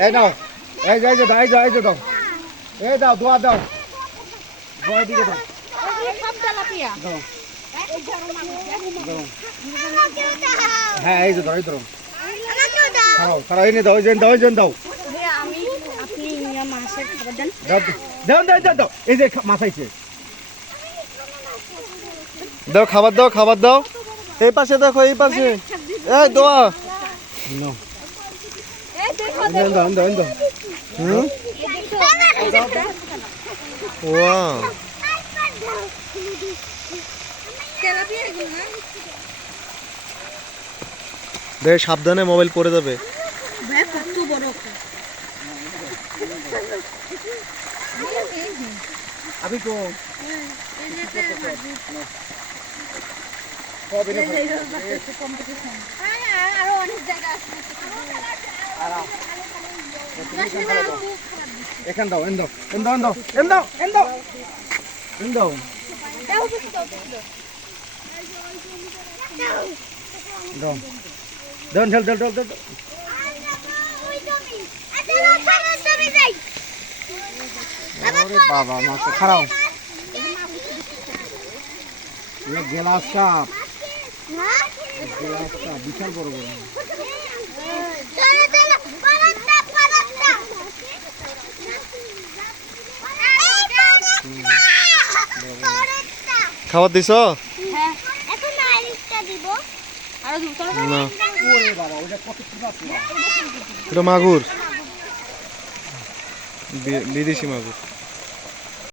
এই নাও এই যে দাও এই যে দাও এই দাও দোয়া দাও দোয়া দিকে দাও সব তেলাপিয়া দাও এই গরম দাও মাছ হ্যাঁ এই যে দাও এই দাও আমাকেও দাও খারাপ এনে দাও এই যে দাও আমি আপনি মাছের খাবার দেন দাও এই যে মাছ আইছে দাও খাবার দাও এই পাশে দেখো এই পাশে এই দোয়া নাও এই দেখো দাও হুম ওয়াও তেলাপিয়া এগুলো না দেখ সাবধানে মোবাইল পড়ে যাবে ভাই কত বড় আমি তো আরো অনেক জায়গা আছে এখান দাও এন দাও ঢেল ওরে বাবা মাছ খারাপ গ্লাস কাপ বিশাল বড় খাবার দিছ হ্যাঁ এখন আরেকটা দিব আরো দিব না ওরে বাবা ওটা কত ছোট আছে এটা মাগুর বিদেশি মাগুর